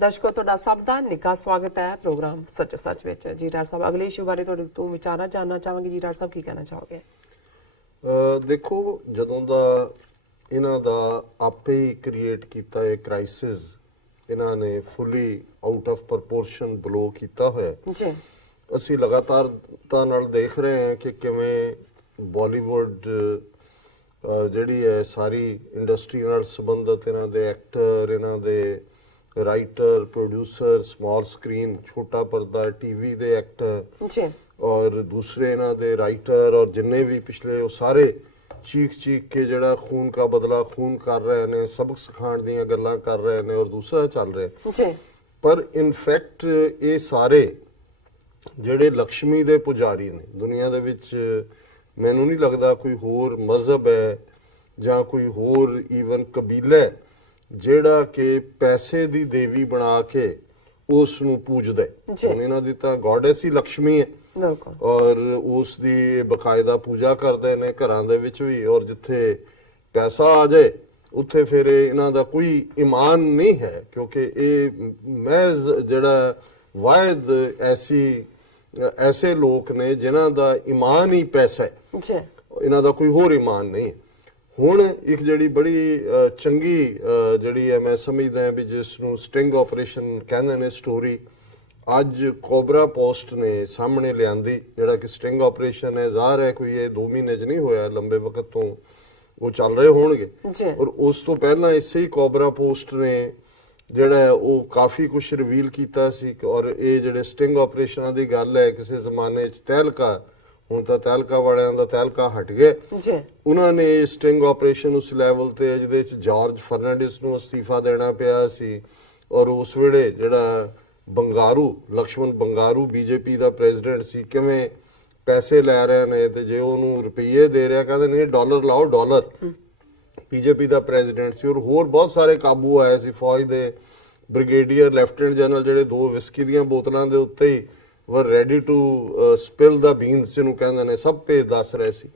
ਦਰਸ਼ਕੋ ਤੁਹਾਡਾ ਸਭ ਦਾ ਨਿੱਘਾ ਸਵਾਗਤ ਹੈ ਪ੍ਰੋਗਰਾਮ ਸੱਚ ਸੱਚ ਵਿੱਚ। ਜੀਰਾ ਸਾਹਿਬ, ਅਗਲੇ ਇਸ਼ੂ ਬਾਰੇ ਤੁਹਾਡੇ ਤੋਂ ਵਿਚਾਰਾਂ ਜਾਨਣਾ ਚਾਹਾਂਗੇ। ਜੀਰਾ ਸਾਹਿਬ ਕੀ ਕਹਿਣਾ ਚਾਹੋਗੇ? ਦੇਖੋ, ਜਦੋਂ ਦਾ ਇਹਨਾਂ ਦਾ ਆਪੇ ਹੀ ਕ੍ਰੀਏਟ ਕੀਤਾ ਇਹ ਕ੍ਰਾਈਸਿਸ ਇਹਨਾਂ ਨੇ ਫੁੱਲੀ ਆਊਟ ਆਫ ਪ੍ਰਪੋਰਸ਼ਨ ਬਲੋ ਕੀਤਾ ਹੋਇਆ ਜੀ। ਅਸੀਂ ਲਗਾਤਾਰਤਾ ਨਾਲ ਦੇਖ ਰਹੇ ਹਾਂ ਕਿ ਕਿਵੇਂ ਬਾਲੀਵੁੱਡ ਜਿਹੜੀ ਹੈ ਸਾਰੀ ਇੰਡਸਟਰੀ ਨਾਲ ਸੰਬੰਧਿਤ ਇਹਨਾਂ ਦੇ ਐਕਟਰ, ਇਹਨਾਂ ਦੇ ਰਾਈਟਰ, ਪ੍ਰੋਡਿਊਸਰ, ਸਮਾਲ ਸਕਰੀਨ ਛੋਟਾ ਪਰਦਾ ਟੀਵੀ ਦੇ ਐਕਟਰ ਜੀ ਔਰ ਦੂਸਰੇ ਇਹਨਾਂ ਦੇ ਰਾਈਟਰ ਔਰ ਜਿੰਨੇ ਵੀ ਪਿਛਲੇ ਉਹ ਸਾਰੇ ਚੀਖ ਕੇ ਜਿਹੜਾ ਖੂਨ ਕਾ ਬਦਲਾ ਖੂਨ ਕਰ ਰਹੇ ਨੇ, ਸਬਕ ਸਿਖਾਉਣ ਦੀਆਂ ਗੱਲਾਂ ਕਰ ਰਹੇ ਨੇ ਔਰ ਦੂਸਰਾ ਚੱਲ ਰਿਹਾ ਜੀ। ਪਰ ਇਨਫੈਕਟ ਇਹ ਸਾਰੇ ਜਿਹੜੇ ਲక్ష్ਮੀ ਦੇ ਪੁਜਾਰੀ ਨੇ ਦੁਨੀਆ ਦੇ ਵਿੱਚ, ਮੈਨੂੰ ਨਹੀਂ ਲੱਗਦਾ ਕੋਈ ਹੋਰ ਮਜ਼ਹਬ ਹੈ ਜਾਂ ਕੋਈ ਹੋਰ ਈਵਨ ਕਬੀਲਾ ਹੈ ਜਿਹੜਾ ਕਿ ਪੈਸੇ ਦੀ ਦੇਵੀ ਬਣਾ ਕੇ ਉਸ ਨੂੰ ਪੂਜਦਾ ਹੈ। ਹੁਣ ਇਹਨਾਂ ਦੀ ਤਾਂ ਗੋਡੈਸ ਹੀ ਲక్ష్ਮੀ ਹੈ ਔਰ ਉਸ ਦੀ ਬਕਾਇਦਾ ਪੂਜਾ ਕਰਦੇ ਨੇ ਘਰਾਂ ਦੇ ਵਿੱਚ ਵੀ, ਔਰ ਜਿੱਥੇ ਪੈਸਾ ਆ ਜਾਏ ਉੱਥੇ ਫਿਰ ਇਹਨਾਂ ਦਾ ਕੋਈ ਈਮਾਨ ਨਹੀਂ ਹੈ, ਕਿਉਂਕਿ ਇਹ ਮਹਿਜ਼ ਜਿਹੜਾ ਵਾਹਿਦ ਐਸੇ ਲੋਕ ਨੇ ਜਿਨ੍ਹਾਂ ਦਾ ਈਮਾਨ ਹੀ ਪੈਸਾ ਹੈ, ਇਹਨਾਂ ਦਾ ਕੋਈ ਹੋਰ ਈਮਾਨ ਨਹੀਂ। ਹੁਣ ਇੱਕ ਜਿਹੜੀ ਬੜੀ ਚੰਗੀ ਜਿਹੜੀ ਹੈ ਮੈਂ ਸਮਝਦਾ ਵੀ ਜਿਸ ਨੂੰ ਸਟਿੰਗ ਆਪਰੇਸ਼ਨ ਕਹਿੰਦੇ ਨੇ ਸਟੋਰੀ, ਅੱਜ ਕੋਬਰਾ ਪੋਸਟ ਨੇ ਸਾਹਮਣੇ ਲਿਆਂਦੀ, ਜਿਹੜਾ ਕਿ ਸਟਿੰਗ ਆਪਰੇਸ਼ਨ ਹੈ। ਜ਼ਾਹਰ ਹੈ ਕੋਈ ਇਹ 2 ਮਹੀਨੇ 'ਚ ਨਹੀਂ ਹੋਇਆ, ਲੰਬੇ ਵਕਤ ਤੋਂ ਉਹ ਚੱਲ ਰਹੇ ਹੋਣਗੇ। ਔਰ ਉਸ ਤੋਂ ਪਹਿਲਾਂ ਇਸੇ ਹੀ ਕੋਬਰਾ ਪੋਸਟ ਨੇ ਜਿਹੜਾ ਉਹ ਕਾਫੀ ਕੁਝ ਰਿਵੀਲ ਕੀਤਾ ਸੀ। ਔਰ ਇਹ ਜਿਹੜੇ ਸਟਿੰਗ ਆਪਰੇਸ਼ਨਾਂ ਦੀ ਗੱਲ ਹੈ, ਕਿਸੇ ਜ਼ਮਾਨੇ 'ਚ ਤਹਿਲਕਾ, ਹੁਣ ਤਾਂ ਤਹਿਲਕਾ ਵਾਲਿਆਂ ਦਾ ਤਹਿਲਕਾ ਹਟ ਗਿਆ, ਉਹਨਾਂ ਨੇ ਸਟਿੰਗ ਆਪਰੇਸ਼ਨ ਉਸ ਲੈਵਲ ਤੇ ਜਿਹਦੇ 'ਚ ਜਾਰਜ ਫਰਨਾਂਡਿਸ ਨੂੰ ਅਸਤੀਫਾ ਦੇਣਾ ਪਿਆ ਸੀ। ਔਰ ਉਸ ਵੇਲੇ ਜਿਹੜਾ ਬੰਗਾਰੂ, ਲਕਸ਼ਮਣ ਬੰਗਾਰੂ ਬੀਜੇਪੀ ਦਾ ਪ੍ਰੈਜ਼ੀਡੈਂਟ ਸੀ, ਕਿਵੇਂ ਪੈਸੇ ਲੈ ਰਹੇ ਨੇ ਤੇ ਜੇ ਉਹਨੂੰ ਰੁਪਈਏ ਦੇ ਰਿਹਾ ਕਹਿੰਦੇ ਨਹੀਂ ਡਾਲਰ ਲਾਓ ਡਾਲਰ। ਬੀਜੇਪੀ ਦਾ ਪ੍ਰੈਜ਼ੀਡੈਂਟ ਸੀ। ਔਰ ਹੋਰ ਬਹੁਤ ਸਾਰੇ ਕਾਬੂ ਆਏ ਸੀ, ਫੌਜ ਦੇ ਬ੍ਰਿਗੇਡੀਅਰ, ਲੈਫਟੀਨੈਂਟ ਜਨਰਲ, ਜਿਹੜੇ 2 ਵਿਸਕੀ ਦੀਆਂ ਬੋਤਲਾਂ ਦੇ ਉੱਤੇ ਹੀ were ready to spill the beans ਜਿਹਨੂੰ ਕਹਿੰਦੇ ਨੇ, ਸਭ ਤੇ ਦੱਸ ਰਹੇ ਸੀ।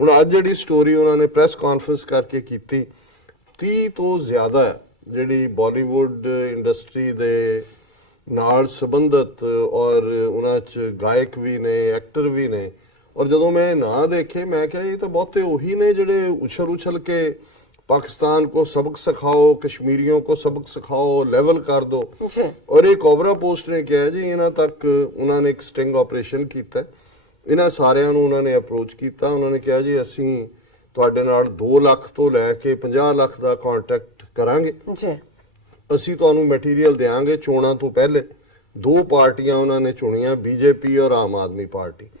ਹੁਣ ਅੱਜ ਜਿਹੜੀ ਸਟੋਰੀ ਉਹਨਾਂ ਨੇ ਪ੍ਰੈਸ ਕਾਨਫਰੰਸ ਕਰਕੇ ਕੀਤੀ, 30 ਤੋਂ ਜ਼ਿਆਦਾ ਜਿਹੜੀ ਬਾਲੀਵੁੱਡ ਇੰਡਸਟਰੀ ਦੇ ਨਾਲ ਸੰਬੰਧਿਤ ਔਰ ਉਹਨਾਂ 'ਚ ਗਾਇਕ ਵੀ ਨੇ, ਐਕਟਰ ਵੀ ਨੇ। ਔਰ ਜਦੋਂ ਮੈਂ ਨਾਂ ਦੇਖੇ ਮੈਂ ਕਿਹਾ ਇਹ ਤਾਂ ਬਹੁਤੇ ਉਹੀ ਨੇ ਜਿਹੜੇ ਉਛਲ ਕੇ पाकिस्तान को सबक सिखाओ, कश्मीरियों को सबक सिखाओ, लेवल कर दो। और एक कोबरा पोस्ट ने कहा जी इन्हां तक उन्होंने एक स्टिंग ऑपरेशन किया, इन्हां सारियां नूं उन्होंने अप्रोच किया। उन्होंने कहा जी असीं तुहाडे नाल 2 लाख तो लैके 50 लाख का कॉन्ट्रैक्ट करांगे, असीं तुहानूं मटीरियल देंगे। चोणां तो पहले 2 पार्टियां उन्होंने चुनियां, बीजेपी और आम आदमी पार्टी।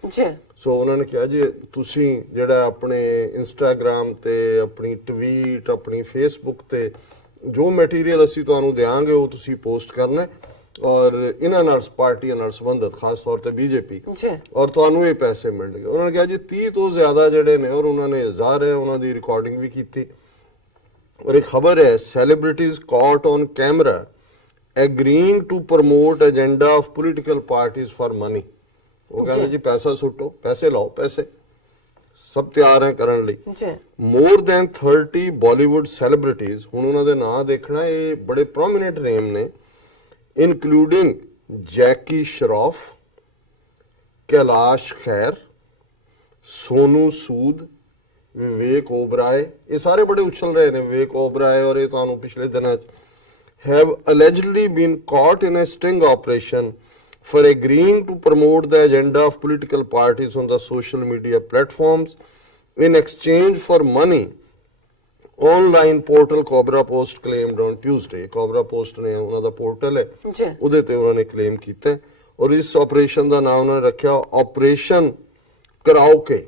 सो उन्होंने कहा जी तुसीं जिहड़ा अपने इंस्टाग्राम ते, अपनी ट्वीट, अपनी फेसबुक ते जो मटीरियल असीं तुहानूं देंगे वो तुसीं पोस्ट करना है और इन्हां नाल पार्टियां नाल संबंधित खास तौर ते बीजेपी, और तुहानूं ये पैसे मिलणगे। उन्होंने कहा जी 30 तो ज़्यादा जिहड़े ने, और उन्होंने ज़ाहिर है उन्हां दी रिकॉर्डिंग भी की। और एक खबर है, celebrities caught on camera agreeing to promote agenda of political parties for money. वो कहते जी पैसा सुट्टो, पैसे लाओ, पैसे सब तैयार हैं करने ਲਈ। मोर दैन 30 बॉलीवुड सैलीब्रिटीज, हुण उन्हां दे नाम देखना, ये बड़े प्रोमिनेंट नेम ने, इंक्लूडिंग जैकी श्रॉफ, कैलाश खैर, सोनू सूद, विवेक ओबराय, ये सारे बड़े उछल रहे हैं। विवेक ओबराय और ये तुहानूं पिछले दिनों have allegedly been caught in a sting operation for agreeing to promote the agenda of political parties on the social media platforms in exchange for money, online portal Cobra Post claimed on Tuesday। Cobra Post ने उन्हां दा portal है, उहदे ते उन्हां ने claim कीता और इस ऑपरेशन दा नाम उन्हां ने रखिया operation karaoke.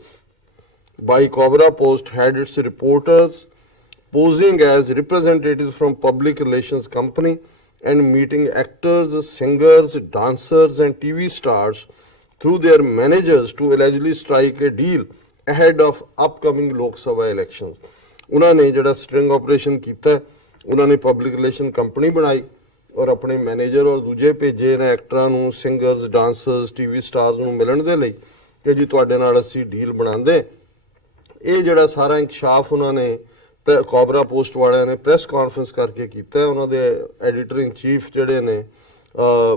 By Cobra Post had its reporters posing as representatives from public relations company and meeting actors, singers, dancers and TV stars through their managers to allegedly strike a deal ahead of upcoming Lok Sabha elections। उन्होंने जिहड़ा string operation किया, उन्होंने public relation company बनाई और अपने manager और दूजे भेजे ने एक्टरां नूं, सिंगर्स, डांसर्स, टीवी स्टार्स नूं मिलण दे लई कि जी तुहाडे नाल असीं डील बनांदे। ये जिहड़ा सारा इंकशाफ उन्होंने ਕੋਬਰਾ ਪੋਸਟ ਵਾਲਿਆਂ ਨੇ ਪ੍ਰੈਸ ਕਾਨਫਰੰਸ ਕਰਕੇ ਕੀਤਾ ਹੈ। ਉਹਨਾਂ ਦੇ ਐਡੀਟਰ ਇਨ ਚੀਫ ਜਿਹੜੇ ਨੇ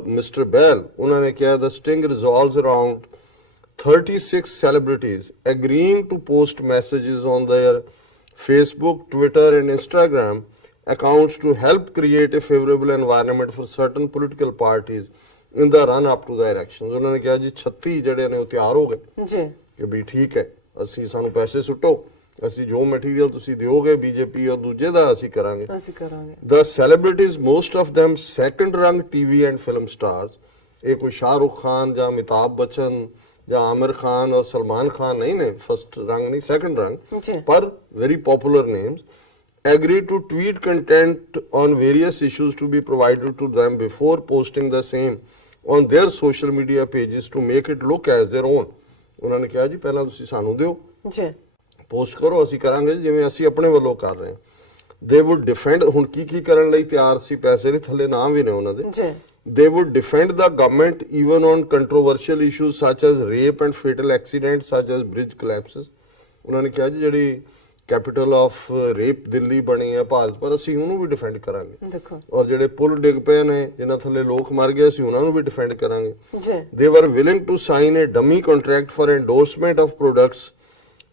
ਮਿਸਟਰ ਬੈਲ, ਉਹਨਾਂ ਨੇ ਕਿਹਾ the sting revolves around 36 celebrities agreeing to post messages on their Facebook, Twitter and Instagram accounts to help create a favorable environment for certain political parties in the run up to the elections। ਉਹਨਾਂ ਨੇ ਕਿਹਾ ਜੀ 36 ਜਿਹੜੇ ਨੇ ਉਹ ਤਿਆਰ ਹੋ ਗਏ ਜੀ ਕਿ ਵੀ ਠੀਕ ਹੈ, ਅਸੀਂ ਸਾਨੂੰ ਪੈਸੇ ਸੁੱਟੋ, ਅਸੀਂ ਜੋ ਮਟੀਰੀਅਲ ਤੁਸੀਂ ਦਿਓਗੇ ਬੀਜੇਪੀ ਔਰ ਦੂਜੇ ਦਾ ਅਸੀਂ ਕਰਾਂਗੇ। ਅਸੀਂ ਕਰਾਂਗੇ। The celebrities, most of them second rung TV and film stars, ਇਹ ਕੋਈ ਸ਼ਾਹਰੁਖ ਖਾਨ ਜਾਂ ਅਮਿਤਾਭ ਬੱਚਨ ਜਾਂ ਆਮਿਰ ਖਾਨ ਔਰ ਸਲਮਾਨ ਖਾਨ ਨਹੀਂ ਨੇ, ਫਸਟ ਰੰਗ ਨਹੀਂ ਸੈਕੰਡ ਰੰਗ, ਜੀ। ਪਰ very popular names, agree to tweet content on various issues to be provided to them before posting the same on their social media pages to make it look as their own। ਉਹਨਾਂ ਨੇ ਕਿਹਾ ਜੀ ਪਹਿਲਾਂ ਤੁਸੀਂ ਸਾਨੂੰ ਦਿਓ, ਜੀ post ਕਰੋ, ਅਸੀਂ ਕਰਾਂਗੇ ਜਿਵੇਂ ਅਸੀਂ ਆਪਣੇ ਵੱਲੋਂ ਕਰ ਰਹੇ ਹਾਂ। ਦੇ ਵੁੱਡ ਡਿਫੈਂਡ, ਹੁਣ ਕੀ ਕਰਨ ਲਈ ਤਿਆਰ ਸੀ, ਪੈਸੇ ਦੇ ਥੱਲੇ ਨਾਮ ਵੀ ਨੇ ਉਹਨਾਂ ਦੇ। ਜੀ They would defend the government even on controversial issues such as rape and fatal accidents such as bridge collapses। ਉਹਨਾਂ ਨੇ ਕਿਹਾ ਜੀ ਜਿਹੜੀ ਕੈਪੀਟਲ ਆਫ ਰੇਪ ਦਿੱਲੀ ਬਣੀ ਹੈ ਭਾਰਤ, ਪਰ ਅਸੀਂ ਉਹਨੂੰ ਵੀ ਡਿਫੈਂਡ ਕਰਾਂਗੇ। ਦੇਖੋ ਔਰ ਜਿਹੜੇ ਪੁਲ ਡਿੱਗ ਪਏ ਨੇ ਜਿਨ੍ਹਾਂ ਥੱਲੇ ਲੋਕ ਮਰ ਗਏ ਸੀ ਉਹਨਾਂ ਨੂੰ ਵੀ ਡਿਫੈਂਡ ਕਰਾਂਗੇ। ਜੀ They were willing to sign a dummy contract for endorsement of products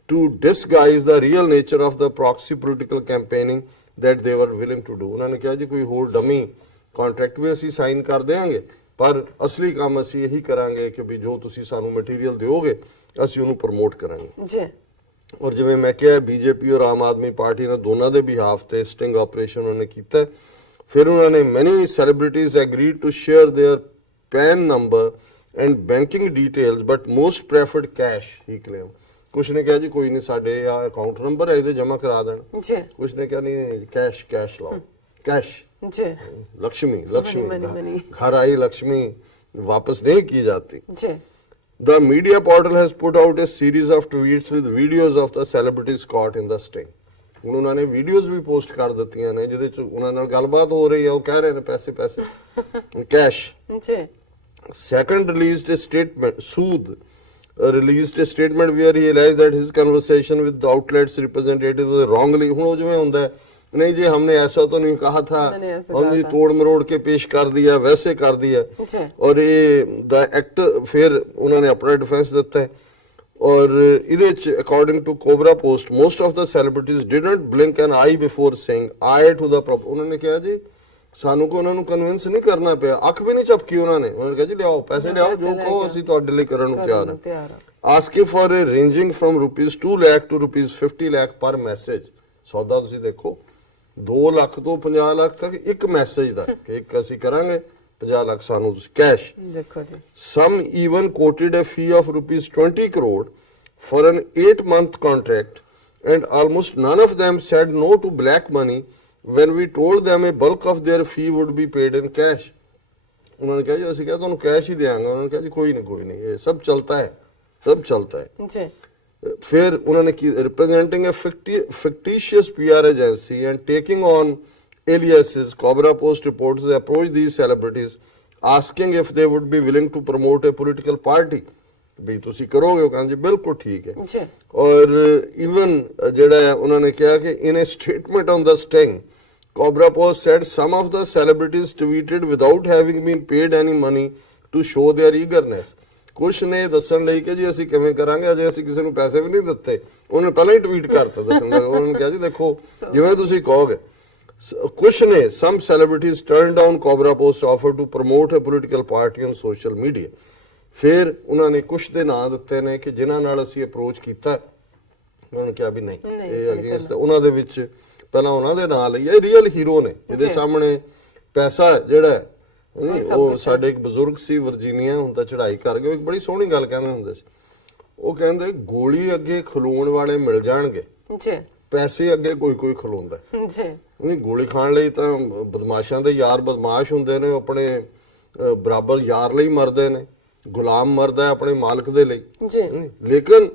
to disguise the real nature of the proxy political campaigning that they were willing to do। ਉਹਨਾਂ ਨੇ ਕਿਹਾ ਜੀ ਕੋਈ ਹੋਰ ਡਮੀ ਕੰਟਰੈਕਟ ਵੀ ਅਸੀਂ ਸਾਈਨ ਕਰ ਦੇਵਾਂਗੇ, ਪਰ ਅਸਲੀ ਕੰਮ ਅਸੀਂ ਇਹੀ ਕਰਾਂਗੇ ਕਿ ਵੀ ਜੋ ਤੁਸੀਂ ਸਾਨੂੰ ਮਟੀਰੀਅਲ ਦਿਓਗੇ ਅਸੀਂ ਉਹਨੂੰ ਪ੍ਰਮੋਟ ਕਰਾਂਗੇ। ਜੀ ਔਰ ਜਿਵੇਂ ਮੈਂ ਕਿਹਾ ਬੀਜੇਪੀ ਔਰ ਆਮ ਆਦਮੀ ਪਾਰਟੀ ਨੇ ਦੋਨਾਂ ਦੇ ਬਿਹਾਫ ਤੇ ਸਟਿੰਗ ਆਪਰੇਸ਼ਨ ਉਹਨਾਂ ਨੇ ਕੀਤਾ। ਫਿਰ ਉਹਨਾਂ ਨੇ many celebrities agreed to share their PAN number and banking details but most preferred cash, ਹੀ ਕਲੇਮ। ਕੁਛ ਨੇ ਕਿਹਾ ਜੀ ਕੋਈ ਨਹੀਂ, ਸਾਡੇ ਆ ਅਕਾਊਂਟ ਨੰਬਰ ਹੈ ਇਹਦੇ ਜਮ੍ਹਾਂ ਕਰਾ ਦੇਣ। ਜੀ ਕੁਛ ਨੇ ਕਿਹਾ ਨਹੀਂ ਕੈਸ਼ ਲਾਓ, ਕੈਸ਼। ਜੀ लक्ष्मी money। घर आई लक्ष्मी वापस नहीं की जाती। जी The media portal has put out a series of tweets with videos of the celebrities caught in the sting। ਹੁਣ ਉਹਨਾਂ ਨੇ ਵੀਡੀਓਜ਼ ਵੀ ਪੋਸਟ ਕਰ ਦਿੱਤੀਆਂ ਨੇ ਜਿਹਦੇ ਚ ਉਹਨਾਂ ਨਾਲ ਗੱਲਬਾਤ ਹੋ ਰਹੀ ਹੈ, ਉਹ ਕਹਿ ਰਹੇ ਨੇ ਪੈਸੇ ਕੈਸ਼। ਜੀ Second released a statement, Sood released a statement where he alleged that his conversation with the outlet's representatives was wrongly। ਹੁਣ ਉਹ ਜਿਵੇਂ ਹੁੰਦਾ ਹੈ नहीं जी हमने ऐसा तो नहीं कहा था, हमने तोड़ मरोड़ के पेश कर दिया, वैसे कर दिया। और ये द एक्ट फिर उन्होंने अपना डिफेंस दिता है। और इधे according to Cobrapost most of the celebrities didn't blink an eye before saying aye to the proper. उन्होंने कहा जी ਸਾਨੂੰ ਕੋ ਉਹਨਾਂ ਨੂੰ ਕਨਵਿੰਸ ਨਹੀਂ ਕਰਨਾ ਪਿਆ, ਅੱਖ ਵੀ ਨਹੀਂ ਝਪਕੀ ਉਹਨਾਂ ਨੇ। ਉਹਨਾਂ ਨੇ ਕਿਹਾ ਜੀ ਲਿਆਓ ਪੈਸੇ ਲਿਆਓ, ਜੋ ਕਹੋ ਅਸੀਂ ਤੁਹਾਡੇ ਲਈ ਕਰਨ ਨੂੰ ਤਿਆਰ ਹਾਂ। Asking for a ranging from ₹2 lakh to ₹50 lakh per message. ਸੌਦਾ ਤੁਸੀਂ ਦੇਖੋ 2 ਲੱਖ ਤੋਂ 50 ਲੱਖ ਤੱਕ ਇੱਕ ਮੈਸੇਜ ਦਾ ਕਿ ਇੱਕ ਅਸੀਂ ਕਰਾਂਗੇ, 50 ਲੱਖ ਸਾਨੂੰ ਤੁਸੀਂ ਕੈਸ਼। ਦੇਖੋ ਜੀ some even quoted a fee of ₹20 crore for an 8-month contract and almost none of them said no to black money when we told them a bulk of their fee would be paid in cash। उन्होंने कहा जी ਅਸੀਂ ਕਿਹਾ ਤੁਹਾਨੂੰ cash ਹੀ ਦੇਵਾਂਗੇ। ਉਹਨਾਂ ਨੇ ਕਿਹਾ ਜੀ ਕੋਈ ਨਹੀਂ ਇਹ ਸਭ ਚਲਤਾ ਹੈ, ਸਭ ਚਲਤਾ ਹੈ। ਜੀ फिर उन्होंने representing a fictitious PR agency and taking on aliases, Cobra Post reporters approached these celebrities asking if they would be willing to promote a political party। भी ਤੁਸੀਂ ਕਰੋਗੇ? ਉਹ ਕਹਿੰਦੇ ਬਿਲਕੁਲ ਠੀਕ ਹੈ ਜੀ। ਔਰ ਇਵਨ ਜਿਹੜਾ ਹੈ ਉਹਨਾਂ ਨੇ ਕਿਹਾ ਕਿ in a statement on the sting, Cobra Post said some of the celebrities tweeted without having been paid any money to show their eagerness। ਕੁਛ ਨੇ ਦੱਸਣ ਲਈ ਕਿ ਜੀ ਅਸੀਂ ਕਿਵੇਂ ਕਰਾਂਗੇ, ਅਜੇ ਅਸੀਂ ਕਿਸੇ ਨੂੰ ਪੈਸੇ ਵੀ ਨਹੀਂ ਦਿੱਤੇ। ਉਹਨੇ ਪਹਿਲਾਂ ਹੀ ਟਵੀਟ ਕਰਤਾ ਦੱਸਣ ਦਾ। ਉਹਨਾਂ ਨੇ ਕਿਹਾ ਜੀ ਦੇਖੋ ਜਿਵੇਂ ਤੁਸੀਂ ਕਹੋਗੇ। ਕੁਛ ਨੇ some celebrities turned down Cobra Post offer to promote a political party on social media। ਫਿਰ ਉਹਨਾਂ ਨੇ ਕੁਛ ਦੇ ਨਾਂ ਦਿੱਤੇ ਨੇ ਕਿ ਜਿਨ੍ਹਾਂ ਨਾਲ ਅਸੀਂ ਅਪਰੋਚ ਕੀਤਾ। ਉਹਨਾਂ ਨੇ ਕਿਹਾ ਵੀ ਨਹੀਂ ਇਹ ਅਗੇਂਸਟ। ਉਹਨਾਂ ਦੇ ਵਿੱਚ ਪਹਿਲਾਂ ਉਹਨਾਂ ਦੇ ਨਾਂ ਲਈ ਇਹ ਰੀਅਲ ਹੀਰੋ ਨੇ ਜਿਹਦੇ ਸਾਹਮਣੇ ਪੈਸਾ ਜਿਹੜਾ ਉਹ ਸਾਡੇ ਇੱਕ ਬਜ਼ੁਰਗ ਸੀ ਵਰਜੀਨੀਆ, ਹੁਣ ਤਾਂ ਚੜ੍ਹਾਈ ਕਰ ਗਏ। ਇੱਕ ਬੜੀ ਸੋਹਣੀ ਗੱਲ ਕਹਿੰਦੇ ਹੁੰਦੇ ਸੀ, ਉਹ ਕਹਿੰਦੇ ਗੋਲੀ ਅੱਗੇ ਖਲੋਣ ਵਾਲੇ ਮਿਲ ਜਾਣਗੇ ਜੀ, ਪੈਸੇ ਅੱਗੇ ਕੋਈ ਖਲੋਂਦਾ ਜੀ। ਨਹੀਂ ਗੋਲੀ ਖਾਣ ਲਈ ਤਾਂ ਬਦਮਾਸ਼ਾਂ ਦੇ ਯਾਰ ਬਦਮਾਸ਼ ਹੁੰਦੇ ਨੇ, ਆਪਣੇ ਬਰਾਬਰ ਯਾਰ ਲਈ ਮਰਦੇ ਨੇ। ਗੁਲਾਮ ਮਰਦਾ ਆਪਣੇ ਮਾਲਕ ਦੇ ਲਈ ਜੀ। ਲੇਕਿਨ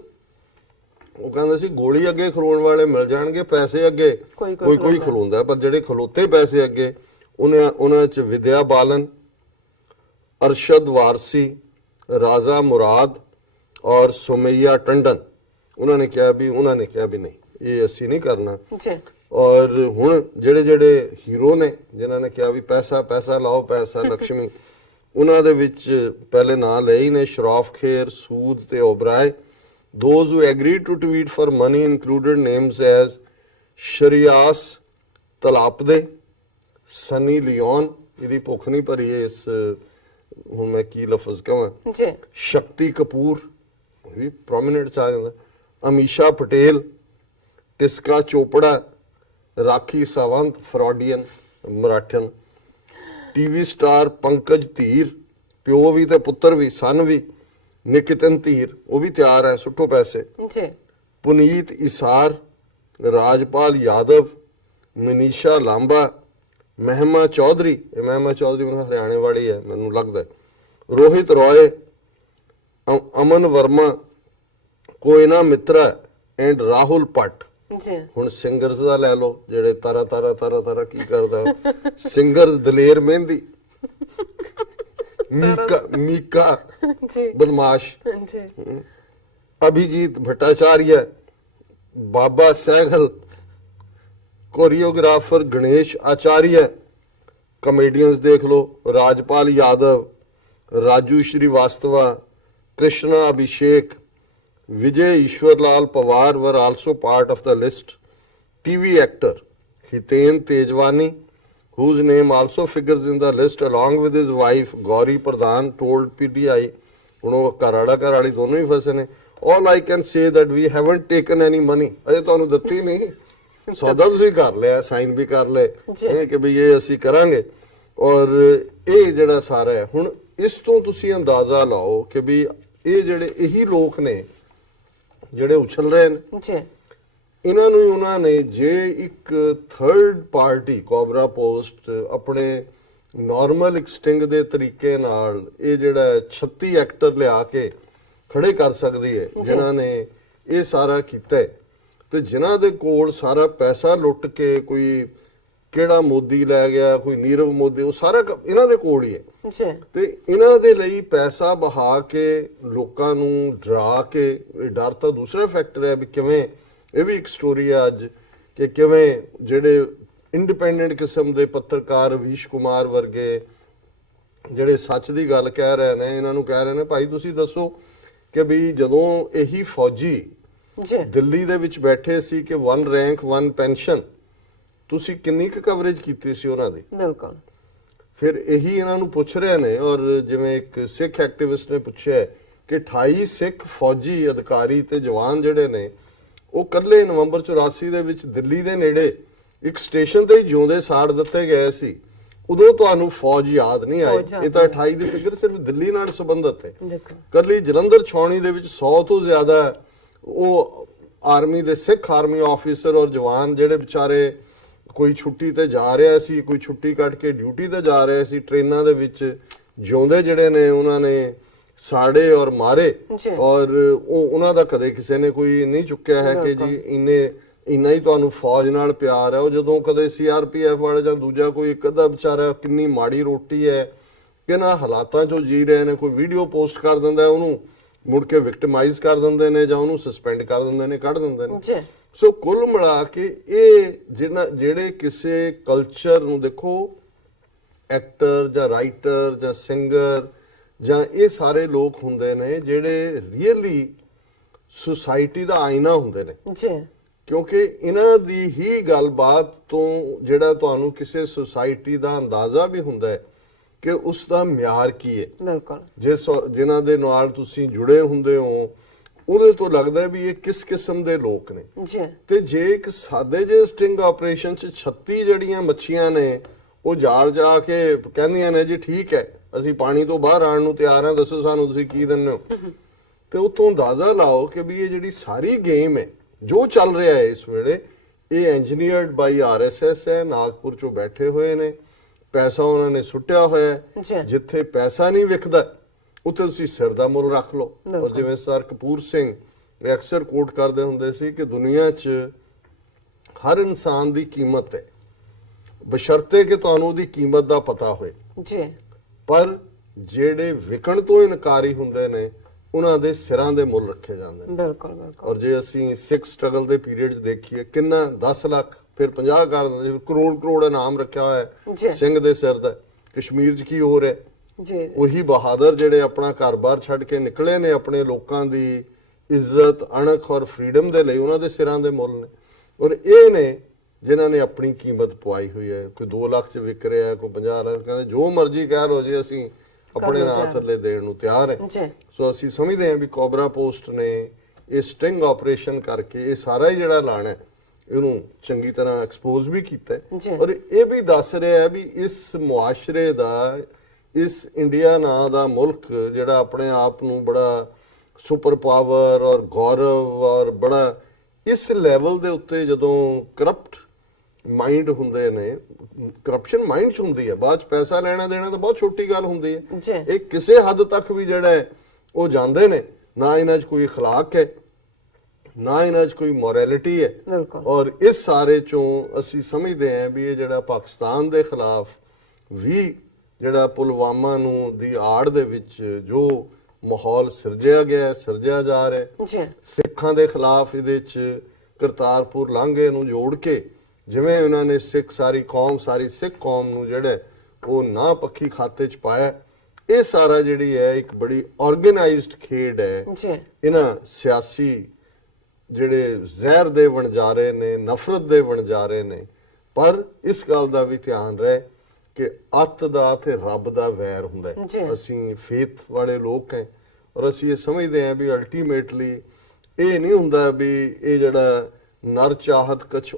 ਉਹ ਕਹਿੰਦੇ ਸੀ ਗੋਲੀ ਅੱਗੇ ਖਲੋਣ ਵਾਲੇ ਮਿਲ ਜਾਣਗੇ, ਪੈਸੇ ਅੱਗੇ ਕੋਈ ਖਲੋਂਦਾ। ਪਰ ਜਿਹੜੇ ਖਲੋਤੇ ਪੈਸੇ ਅੱਗੇ ਉਹਨਾਂ ਚ ਵਿਦਿਆ ਬਾਲਨ, ਅਰਸ਼ਦ ਵਾਰਸੀ, ਰਾਜ਼ਾ ਮੁਰਾਦ ਔਰ ਸੁਮਈਆ ਟੰਡਨ। ਉਹਨਾਂ ਨੇ ਕਿਹਾ ਵੀ ਨਹੀਂ ਇਹ ਅਸੀਂ ਨਹੀਂ ਕਰਨਾ। ਔਰ ਹੁਣ ਜਿਹੜੇ ਜਿਹੜੇ ਹੀਰੋ ਨੇ ਜਿਨ੍ਹਾਂ ਨੇ ਕਿਹਾ ਵੀ ਪੈਸਾ ਪੈਸਾ ਲਾਓ ਪੈਸਾ ਲక్ష్ਮੀ, ਉਹਨਾਂ ਦੇ ਵਿੱਚ ਪਹਿਲੇ ਨਾਂ ਲਏ ਹੀ ਨੇ ਸ਼ਰੋਫ ਖੇਰ, ਸੂਦ ਤੇ Oberoi. Those who agreed to tweet for money included names as Shreyas Talpade, Sunny Leone, ਇਹਦੀ ਭੁੱਖ ਨਹੀਂ ਭਰੀ ਇਸ ਹੁਣ ਮੈਂ ਕੀ ਲਫ਼ਜ਼ ਕਹਾਂ, ਜੀ ਸ਼ਕਤੀ ਕਪੂਰ ਵੀ ਪ੍ਰੋਮਿਨੈਂਟ ਚ ਆ ਜਾਂਦਾ, ਅਮੀਸ਼ਾ ਪਟੇਲ, ਟਿਸਕਾ ਚੋਪੜਾ, ਰਾਖੀ ਸਾਵੰਤ ਫਰੋਡੀਅਨ ਮਰਾਠਨ, ਟੀਵੀ ਸਟਾਰ ਪੰਕਜ ਧੀਰ, ਪਿਓ ਵੀ ਤੇ ਪੁੱਤਰ ਵੀ, ਸਨ ਵੀ, ਨਿਕਿਤਨ ਧੀਰ ਉਹ ਵੀ ਤਿਆਰ ਹੈ, ਸੁੱਟੋ ਪੈਸੇ, ਜੀ ਪੁਨੀਤ ਇਸਾਰ, ਰਾਜਪਾਲ ਯਾਦਵ, ਮਨੀਸ਼ਾ ਲਾਂਬਾ, ਮਹਿਮਾ ਚੌਧਰੀ, ਇਹ ਮਹਿਮਾ ਚੌਧਰੀ ਮੈਨੂੰ ਹਰਿਆਣੇ ਵਾਲੀ ਹੈ ਮੈਨੂੰ ਲੱਗਦਾ ਹੈ, ਰੋਹਿਤ ਰॉय, ਅਮਨ ਵਰਮਾ, ਕੋਇਨਾ ਮਿੱਤਰਾ ਐਂਡ ਰਾਹੁਲ ਭੱਟ। ਜੀ ਹੁਣ ਸਿੰਗਰਸ ਦਾ ਲੈ ਲਓ ਜਿਹੜੇ ਤਾਰਾ ਤਾਰਾ ਤਾਰਾ ਤਾਰਾ ਕੀ ਕਰਦਾ ਸਿੰਗਰਸ, ਦਲੇਰ ਮਹਿੰਦੀ, ਮੀਕਾ ਜੀ ਬਦਮਾਸ਼, ਜੀ ਅਭਿਜੀਤ ਭट्टाचार्य, ਬਾਬਾ ਸਹਿਗਲ, ਕੋਰੀਓਗ੍ਰਾਫਰ ਗਣੇਸ਼ ਆਚਾਰੀਆ, ਕਮੇਡੀਅਨਸ ਦੇਖ ਲਓ ਰਾਜਪਾਲ Yadav, Raju ਸ਼੍ਰੀਵਾਸਤਵਾ, Krishna Abhishek, Vijay Ishwarlal Pawar were also part of the list. TV actor Hiten Tejwani, whose name also figures in the list along with his wife Gauri Pradhan, told PTI, ਹੁਣ ਉਹ ਘਰ ਵਾਲੀ ਦੋਨੋਂ ਹੀ ਫਸੇ ਨੇ, all I can say that we haven't taken any money, ਅਜੇ ਤੁਹਾਨੂੰ ਦਿੱਤੀ ਨਹੀਂ, ਸੌਦਾ ਤੁਸੀਂ ਕਰ ਲਿਆ, ਸਾਈਨ ਵੀ ਕਰ ਲਏ ਇਹ ਕਿ ਵੀ ਇਹ ਅਸੀਂ ਕਰਾਂਗੇ। ਔਰ ਇਹ ਜਿਹੜਾ ਸਾਰਾ ਹੈ ਹੁਣ ਇਸ ਤੋਂ ਤੁਸੀਂ ਅੰਦਾਜ਼ਾ ਲਾਓ ਕਿ ਵੀ ਇਹ ਜਿਹੜੇ ਇਹੀ ਲੋਕ ਨੇ ਜਿਹੜੇ ਉਛਲ ਰਹੇ ਨੇ, ਜੀ ਇਹਨਾਂ ਨੂੰ ਉਹਨਾਂ ਨੇ ਜੇ ਇੱਕ ਥਰਡ ਪਾਰਟੀ ਕੋਬਰਾ ਪੋਸਟ ਆਪਣੇ ਨਾਰਮਲ ਇੱਕ ਸਟਿੰਗ ਦੇ ਤਰੀਕੇ ਨਾਲ ਇਹ ਜਿਹੜਾ 36 ਐਕਟਰ ਲਿਆ ਕੇ ਖੜੇ ਕਰ ਸਕਦੀ ਹੈ ਜਿਨ੍ਹਾਂ ਨੇ ਇਹ ਸਾਰਾ ਕੀਤਾ ਹੈ, ਤੇ ਜਿਨ੍ਹਾਂ ਦੇ ਕੋਲ ਸਾਰਾ ਪੈਸਾ ਲੁੱਟ ਕੇ ਕੋਈ ਕਿਹੜਾ ਮੋਦੀ ਲੈ ਗਿਆ, ਕੋਈ ਨੀਰਵ ਮੋਦੀ, ਉਹ ਸਾਰਾ ਇਹਨਾਂ ਦੇ ਕੋਲ ਹੀ ਹੈ ਜੀ ਤੇ ਇਹਨਾਂ ਦੇ ਲਈ ਪੈਸਾ ਬਹਾ ਕੇ ਲੋਕਾਂ ਨੂੰ ਡਰਾ ਕੇ, ਇਹ ਡਰ ਤਾਂ ਦੂਸਰਾ ਫੈਕਟਰ ਹੈ ਵੀ ਕਿਵੇਂ, ਇਹ ਵੀ ਇੱਕ ਸਟੋਰੀ ਹੈ ਅੱਜ ਕਿ ਕਿਵੇਂ ਜਿਹੜੇ ਇੰਡੀਪੈਂਡੈਂਟ ਕਿਸਮ ਦੇ ਪੱਤਰਕਾਰ ਰਵੀਸ਼ ਕੁਮਾਰ ਵਰਗੇ ਜਿਹੜੇ ਸੱਚ ਦੀ ਗੱਲ ਕਹਿ ਰਹੇ ਨੇ, ਇਹਨਾਂ ਨੂੰ ਕਹਿ ਰਹੇ ਨੇ ਭਾਈ ਤੁਸੀਂ ਦੱਸੋ ਕਿ ਵੀ ਜਦੋਂ ਇਹੀ ਫੌਜੀ ਜੀ ਦਿੱਲੀ ਦੇ ਵਿੱਚ ਬੈਠੇ ਸੀ ਕਿ 1 ਰੈਂਕ 1 ਪੈਨਸ਼ਨ, ਤੁਸੀਂ ਕਿੰਨੀ ਕੁ ਕਵਰੇਜ ਕੀਤੀ ਸੀ ਉਹਨਾਂ ਦੀ। ਬਿਲਕੁਲ ਫਿਰ ਇਹੀ ਇਹਨਾਂ ਨੂੰ ਪੁੱਛ ਰਹੇ ਨੇ, ਔਰ ਜਿਵੇਂ ਇੱਕ ਸਿੱਖ ਐਕਟਿਵਿਸਟ ਨੇ ਪੁੱਛਿਆ ਕਿ 28 ਸਿੱਖ ਫੌਜੀ ਅਧਿਕਾਰੀ ਤੇ ਜਵਾਨ ਜਿਹੜੇ ਨੇ ਉਹ ਕੱਲੇ ਨਵੰਬਰ 84 ਦੇ ਵਿੱਚ ਦਿੱਲੀ ਦੇ ਨੇੜੇ ਇੱਕ ਸਟੇਸ਼ਨ ਤੇ ਹੀ ਜਿਉਂਦੇ ਸਾੜ ਦਿੱਤੇ ਗਏ ਸੀ, ਉਦੋਂ ਤੁਹਾਨੂੰ ਫੌਜ ਯਾਦ ਨਹੀਂ ਆਈ। ਇਹ ਤਾਂ 28 ਦੀ ਫਿਗਰ ਸਿਰਫ ਦਿੱਲੀ ਨਾਲ ਸੰਬੰਧਿਤ ਹੈ। ਦੇਖੋ ਕੱਲੀ ਜਲੰਧਰ ਛਾਉਣੀ ਦੇ ਵਿੱਚ 100 ਤੋਂ ਜ਼ਿਆਦਾ ਉਹ ਆਰਮੀ ਦੇ ਸਿੱਖ ਆਰਮੀ ਆਫੀਸਰ ਔਰ ਜਵਾਨ ਜਿਹੜੇ ਵਿਚਾਰੇ ਕੋਈ ਛੁੱਟੀ ਤੇ ਜਾ ਰਿਹਾ ਸੀ, ਕੋਈ ਛੁੱਟੀ ਕੱਟ ਕੇ ਡਿਊਟੀ ਤੇ ਜਾ ਰਿਹਾ ਸੀ, ਟ੍ਰੇਨਾਂ ਦੇ ਵਿੱਚ ਜਿਉਂਦੇ ਜਿਹੜੇ ਨੇ ਉਹਨਾਂ ਨੇ ਸਾੜੇ ਔਰ ਮਾਰੇ, ਔਰ ਉਹਨਾਂ ਦਾ ਕਦੇ ਕਿਸੇ ਨੇ ਕੋਈ ਨਹੀਂ ਚੁੱਕਿਆ ਹੈ ਕਿ ਜੀ ਇੰਨਾ ਹੀ ਤੁਹਾਨੂੰ ਫੌਜ ਨਾਲ ਪਿਆਰ ਹੈ। ਉਹ ਜਦੋਂ ਕਦੇ CRPF ਵਾਲੇ ਜਾਂ ਦੂਜਾ ਕੋਈ ਇੱਕ ਅੱਧਾ ਵਿਚਾਰਾ ਕਿੰਨੀ ਮਾੜੀ ਰੋਟੀ ਹੈ ਕਿਹਨਾਂ ਹਾਲਾਤਾਂ 'ਚੋਂ ਜੀ ਰਹੇ ਨੇ, ਕੋਈ ਵੀਡੀਓ ਪੋਸਟ ਕਰ ਦਿੰਦਾ ਉਹਨੂੰ ਮੁੜ ਕੇ ਵਿਕਟਮਾਈਜ਼ ਕਰ ਦਿੰਦੇ ਨੇ ਜਾਂ ਉਹਨੂੰ ਸਸਪੈਂਡ ਕਰ ਦਿੰਦੇ ਨੇ, ਕੱਢ ਦਿੰਦੇ ਨੇ। ਸੋ ਕੁੱਲ ਮਿਲਾ ਕੇ ਇਹ ਜਿਹੜੇ ਕਿਸੇ ਕਲਚਰ ਨੂੰ ਦੇਖੋ, ਐਕਟਰ ਜਾਂ ਰਾਈਟਰ ਜਾਂ ਸਿੰਗਰ ਜਾਂ ਇਹ ਸਾਰੇ ਲੋਕ ਹੁੰਦੇ ਨੇ ਜਿਹੜੇ ਰੀਅਲੀ ਸੁਸਾਇਟੀ ਦਾ ਆਇਨਾ ਹੁੰਦੇ ਨੇ ਜੀ, ਕਿਉਂਕਿ ਇਹਨਾਂ ਦੀ ਹੀ ਗੱਲਬਾਤ ਤੋਂ ਜਿਹੜਾ ਤੁਹਾਨੂੰ ਕਿਸੇ ਸੁਸਾਇਟੀ ਦਾ ਅੰਦਾਜ਼ਾ ਵੀ ਹੁੰਦਾ ਹੈ ਕਿ ਉਸ ਦਾ ਮਿਆਰ ਕੀ ਹੈ। ਬਿਲਕੁਲ ਜਿਨ੍ਹਾਂ ਦੇ ਨਾਲ ਤੁਸੀਂ ਜੁੜੇ ਹੁੰਦੇ ਹੋ ਉਹਦੇ ਤੋਂ ਲੱਗਦਾ ਵੀ ਇਹ ਕਿਸ ਕਿਸਮ ਦੇ ਲੋਕ ਨੇ ਜੀ। ਤੇ ਜੇ ਇੱਕ ਸਾਦੇ ਜਿਹੇ ਸਟਿੰਗ ਆਪਰੇਸ਼ਨ 'ਚ 36 ਜਿਹੜੀਆਂ ਮੱਛੀਆਂ ਨੇ ਉਹ ਜਾਲ ਜਾ ਕੇ ਕਹਿੰਦੀਆਂ ਨੇ ਜੀ ਠੀਕ ਹੈ ਅਸੀਂ ਪਾਣੀ ਤੋਂ ਬਾਹਰ ਆਉਣ ਨੂੰ ਤਿਆਰ ਹਾਂ, ਦੱਸੋ ਸਾਨੂੰ ਤੁਸੀਂ ਕੀ ਦਿੰਦੇ ਹੋ, ਤੇ ਉਤੋਂ ਅੰਦਾਜ਼ਾ ਲਾਓ ਕਿ ਵੀ ਇਹ ਜਿਹੜੀ ਸਾਰੀ ਗੇਮ ਹੈ ਜੋ ਚੱਲ ਰਿਹਾ ਹੈ ਇਸ ਵੇਲੇ, ਇਹ ਇੰਜੀਨੀਅਰਡ ਬਾਈ RSS ਹੈ, ਨਾਗਪੁਰ 'ਚੋਂ ਬੈਠੇ ਹੋਏ ਨੇ, ਪੈਸਾ ਉਹਨਾਂ ਨੇ ਸੁੱਟਿਆ ਹੋਇਆ ਹੈ। ਜਿੱਥੇ ਪੈਸਾ ਨਹੀਂ ਵਿਕਦਾ ਉੱਥੇ ਤੁਸੀਂ ਸਿਰ ਦਾ ਮੁੱਲ ਰੱਖ ਲਓ। ਔਰ ਜਿਵੇਂ ਸਰ ਕਪੂਰ ਸਿੰਘ ਅਕਸਰ ਕੋਟ ਕਰਦੇ ਹੁੰਦੇ ਸੀ ਕਿ ਦੁਨੀਆ 'ਚ ਹਰ ਇਨਸਾਨ ਦੀ ਕੀਮਤ ਹੈ ਬਸ਼ਰਤੇ ਕਿ ਤੁਹਾਨੂੰ ਉਹਦੀ ਕੀਮਤ ਦਾ ਪਤਾ ਹੋਏ ਜੀ, ਪਰ ਜਿਹੜੇ ਵਿਕਣ ਤੋਂ ਇਨਕਾਰੀ ਹੁੰਦੇ ਨੇ ਉਹਨਾਂ ਦੇ ਸਿਰਾਂ ਦੇ ਮੁੱਲ ਰੱਖੇ ਜਾਂਦੇ ਨੇ। ਬਿਲਕੁਲ ਬਿਲਕੁਲ। ਔਰ ਜੇ ਅਸੀਂ ਸਿੱਖ ਸਟਰਗਲ ਦੇ ਪੀਰੀਅਡ 'ਚ ਦੇਖੀਏ ਕਿੰਨਾ 10 ਲੱਖ ਫਿਰ 50 ਕਰ ਦਿੰਦੇ, ਕਰੋੜ ਕਰੋੜ ਇਨਾਮ ਰੱਖਿਆ ਹੋਇਆ ਜੀ। ਹੈ ਸਿੰਘ ਦੇ ਸਿਰ ਦਾ। ਕਸ਼ਮੀਰ 'ਚ ਕੀ ਹੋ ਰਿਹਾ? ਜੀ ਉਹੀ ਬਹਾਦਰ ਜਿਹੜੇ ਆਪਣਾ ਘਰ-ਬਾਰ ਛੱਡ ਕੇ ਨਿਕਲੇ ਨੇ ਆਪਣੇ ਲੋਕਾਂ ਦੀ ਇੱਜ਼ਤ, ਅਣਖ ਔਰ ਫਰੀडम ਦੇ ਲਈ, ਉਹਨਾਂ ਦੇ ਸਿਰਾਂ ਦੇ ਮੁੱਲ ਨੇ। ਔਰ ਇਹ ਨੇ ਜਿਨ੍ਹਾਂ ਨੇ ਆਪਣੀ ਕੀਮਤ ਪਵਾਈ ਹੋਈ ਹੈ। ਕੋਈ 2 ਲੱਖ 'ਚ ਵਿਕ ਰਿਹਾ, ਕੋਈ 50 ਲੱਖ, ਕਹਿੰਦੇ ਜੋ ਮਰਜ਼ੀ ਕਹਿ ਲਓ ਜੀ, ਅਸੀਂ ਆਪਣੇ ਨਾਂ ਥੱਲੇ ਦੇਣ ਨੂੰ ਤਿਆਰ ਹੈ। ਜੀ ਸੋ ਅਸੀਂ ਸਮਝਦੇ ਹਾਂ ਵੀ ਕੋਬਰਾ ਪੋਸਟ ਨੇ ਇਹ ਸਟਿੰਗ ਆਪਰੇਸ਼ਨ ਕਰਕੇ ਇਹ ਸਾਰਾ ਹੀ ਜਿਹੜਾ ਲਾਣਾ ਹੈ, ਇਹਨੂੰ ਚੰਗੀ ਤਰ੍ਹਾਂ ਐਕਸਪੋਜ਼ ਵੀ ਕੀਤਾ ਜੀ। ਹੈ। ਔਰ ਇਹ ਵੀ ਦੱਸ ਰਿਹਾ ਹੈ ਵੀ ਇਸ ਮੁਆਸ਼ਰੇ ਦਾ, ਇਸ ਇੰਡੀਆ ਨਾਂ ਦਾ ਮੁਲਕ ਜਿਹੜਾ ਆਪਣੇ ਆਪ ਨੂੰ ਬੜਾ ਸੁਪਰ ਪਾਵਰ ਔਰ ਗੌਰਵ ਔਰ ਬੜਾ ਇਸ ਲੈਵਲ ਦੇ ਉੱਤੇ ਜਦੋਂ ਕਰਪਟ ਮਾਈਂਡ ਹੁੰਦੇ ਨੇ, ਕਰਪਸ਼ਨ ਮਾਈਂਡ 'ਚ ਹੁੰਦੀ ਹੈ, ਬਾਅਦ 'ਚ ਪੈਸਾ ਲੈਣਾ ਦੇਣਾ ਤਾਂ ਬਹੁਤ ਛੋਟੀ ਗੱਲ ਹੁੰਦੀ ਹੈ। ਜੀ ਇਹ ਕਿਸੇ ਹੱਦ ਤੱਕ ਵੀ ਜਿਹੜਾ ਹੈ ਉਹ ਜਾਂਦੇ ਨੇ। ਨਾ ਇਹਨਾਂ 'ਚ ਕੋਈ اخلاق ਹੈ, ਨਾ ਇਹਨਾਂ 'ਚ ਕੋਈ ਮੋਰੈਲਿਟੀ ਹੈ। ਬਿਲਕੁਲ ਔਰ ਇਸ ਸਾਰੇ ਚੋਂ ਅਸੀਂ ਸਮਝਦੇ ਹਾਂ ਵੀ ਇਹ ਜਿਹੜਾ ਪਾਕਿਸਤਾਨ ਦੇ ਖਿਲਾਫ ਵੀ ਜਿਹੜਾ ਪੁਲਵਾਮਾ ਨੂੰ ਦੀ ਆੜ ਦੇ ਵਿੱਚ ਜੋ ਮਾਹੌਲ ਸਿਰਜਿਆ ਗਿਆ ਹੈ, ਸਿਰਜਿਆ ਜਾ ਰਿਹਾ ਹੈ, ਜੀ ਸਿੱਖਾਂ ਦੇ ਖਿਲਾਫ ਇਹਦੇ 'ਚ ਕਰਤਾਰਪੁਰ ਲਾਂਘੇ ਨੂੰ ਜੋੜ ਕੇ ਜਿਵੇਂ ਉਹਨਾਂ ਨੇ ਸਾਰੀ ਕੌਮ, ਸਾਰੀ ਸਿੱਖ ਕੌਮ ਨੂੰ ਜਿਹੜਾ ਉਹ ਨਾ ਪੱਖੀ ਖਾਤੇ 'ਚ ਪਾਇਆ, ਇਹ ਸਾਰਾ ਜਿਹੜੀ ਹੈ ਇੱਕ ਬੜੀ ਆਰਗੇਨਾਈਜ਼ਡ ਖੇਡ ਹੈ। ਜੀ ਇਹਨਾਂ ਸਿਆਸੀ ਜਿਹੜੇ ਜ਼ਹਿਰ ਦੇ ਵਣਜਾਰੇ ਨੇ, ਨਫ਼ਰਤ ਦੇ ਵਣਜਾਰੇ ਨੇ। ਪਰ ਇਸ ਗੱਲ ਦਾ ਵੀ ਧਿਆਨ ਰਹੇ ਕਿ ਅੱਤ ਦਾ ਤੇ ਰੱਬ ਦਾ ਵੈਰ ਹੁੰਦਾ ਜੀ। ਹੈ। ਅਸੀਂ ਫੇਥ ਵਾਲੇ ਲੋਕ ਹਾਂ ਔਰ ਅਸੀਂ ਇਹ ਸਮਝਦੇ ਹਾਂ ਵੀ ਅਲਟੀਮੇਟਲੀ ਇਹ ਨਹੀਂ ਹੁੰਦਾ ਵੀ ਇਹ ਜਿਹੜਾ ਨਰ ਚਾਹਤ ਕੁਛ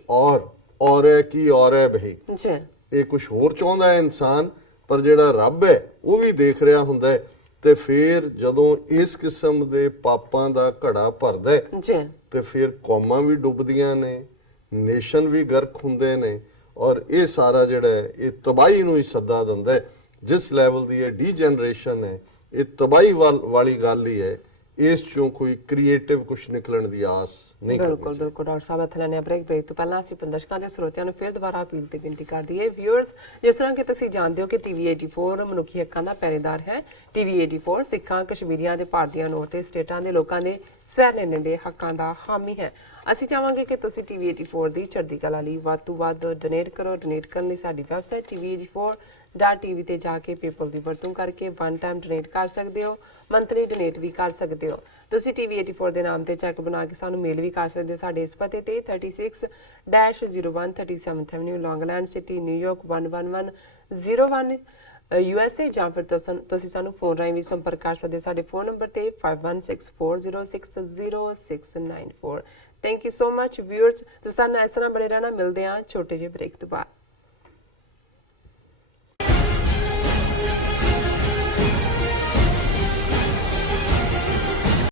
ਔਰ ਹੈ ਕੀ ਔਰ ਹੈ ਬਈ, ਜੀ ਇਹ ਕੁਝ ਹੋਰ ਚਾਹੁੰਦਾ ਹੈ ਇਨਸਾਨ, ਪਰ ਜਿਹੜਾ ਰੱਬ ਹੈ ਉਹ ਵੀ ਦੇਖ ਰਿਹਾ ਹੁੰਦਾ ਹੈ। ਤੇ ਫਿਰ ਜਦੋਂ ਇਸ ਕਿਸਮ ਦੇ ਪਾਪਾਂ ਦਾ ਘੜਾ ਭਰਦਾ ਹੈ ਜੀ ਤੇ ਫਿਰ ਕੌਮਾਂ ਵੀ ਡੁੱਬਦੀਆਂ ਨੇ, ਨੇਸ਼ਨ ਵੀ ਗਰਕ ਹੁੰਦੇ ਨੇ। ਔਰ ਇਹ ਸਾਰਾ ਜਿਹੜਾ ਹੈ ਇਹ ਤਬਾਹੀ ਨੂੰ ਹੀ ਸੱਦਾ ਦਿੰਦਾ ਹੈ। ਜਿਸ ਲੈਵਲ ਦੀ ਇਹ ਡੀਜਨਰੇਸ਼ਨ ਹੈ, ਇਹ ਤਬਾਹੀ ਵਾਲੀ ਗੱਲ ਹੀ ਹੈ। ਇਸ ਚੋਂ ਕੋਈ ਕ੍ਰੀਏਟਿਵ ਕੁਝ ਨਿਕਲਣ ਦੀ ਆਸ ਨਹੀਂ ਕਰਨੀ ਬਿਲਕੁਲ ਬਿਲਕੁਲ ਡਾਕਟਰ ਸਾਹਿਬ, ਇੱਥੇ ਲੈਣੇ ਬ੍ਰੇਕ ਤੋਂ ਪਹਿਲਾਂ ਅਸੀਂ ਦਰਸ਼ਕਾਂ ਦੇ ਸਰੋਤਿਆਂ ਨੂੰ ਫਿਰ ਦੁਬਾਰਾ ਅਪੀਲ ਤੇ ਬੇਨਤੀ ਕਰ ਦਈਏ। ਵਿਊਅਰਸ, ਜਿਸ ਤਰ੍ਹਾਂ ਕਿ ਤੁਸੀਂ ਜਾਣਦੇ ਹੋ ਕਿ ਟੀਵੀ 84 ਮਨੁੱਖੀ ਹੱਕਾਂ ਦਾ ਪਹਿਰੇਦਾਰ ਹੈ। ਟੀਵੀ 84 ਸਿੱਖਾਂ, ਕਸ਼ਮੀਰੀਆਂ ਦੇ ਭਾਰਤੀਆਂ ਨੂੰ ਤੇ ਸਟੇਟਾਂ ਦੇ ਲੋਕਾਂ ਦੇ ਸਵੈ ਨਿਰਣੇ ਦੇ ਹੱਕਾਂ ਦਾ ਹਾਮੀ ਹੈ। ਅਸੀਂ ਚਾਹਾਂਗੇ ਕਿ ਤੁਸੀਂ ਟੀਵੀ 84 ਦੀ ਚੜ੍ਹਦੀ ਕਲਾ ਲਈ ਵੱਧ ਤੋਂ ਵੱਧ ਡੋਨੇਟ ਕਰੋ। ਡੋਨੇਟ ਕਰਨ ਲਈ ਸਾਡੀ ਵੈਬਸਾਈਟ tv84.tv ਤੇ ਜਾ ਕੇ ਪੇਪਲ ਦੀ ਵਰਤੋਂ ਕਰਕੇ ਵਨ ਟਾਈਮ ਡੋਨੇਟ ਕਰ ਸਕਦੇ ਹੋ, ਮੰਥਲੀ ਡੋਨੇਟ ਵੀ ਕਰ ਸਕਦੇ ਹੋ। ਤੁਸੀਂ ਟੀਵੀ 84 ਦੇ ਨਾਮ ਤੇ ਚੈੱਕ ਬਣਾ ਕੇ ਸਾਨੂੰ ਮੇਲ ਵੀ ਕਰ ਸਕਦੇ ਹੋ ਸਾਡੇ ਇਸ ਪਤੇ ਤੇ 36-01 37th avenue, Long Island city, New York 11101 USA, ਜਾਂ ਫਿਰ ਤੁਸੀਂ ਸਾਨੂੰ ਫੋਨ ਰਾਹੀਂ ਵੀ ਸੰਪਰਕ ਕਰ ਸਕਦੇ ਹੋ ਸਾਡੇ ਫੋਨ ਨੰਬਰ ਤੇ 5164060694। Thank you so much viewers. ਤੁਸੀਂ ਸਾਨੂੰ ਇਸ ਤਰ੍ਹਾਂ ਬਣੇ ਰਹਿਣਾ। ਮਿਲਦੇ ਹਾਂ ਛੋਟੇ ਜਿਹੇ ਬ੍ਰੇਕ ਤੋਂ ਬਾਅਦ।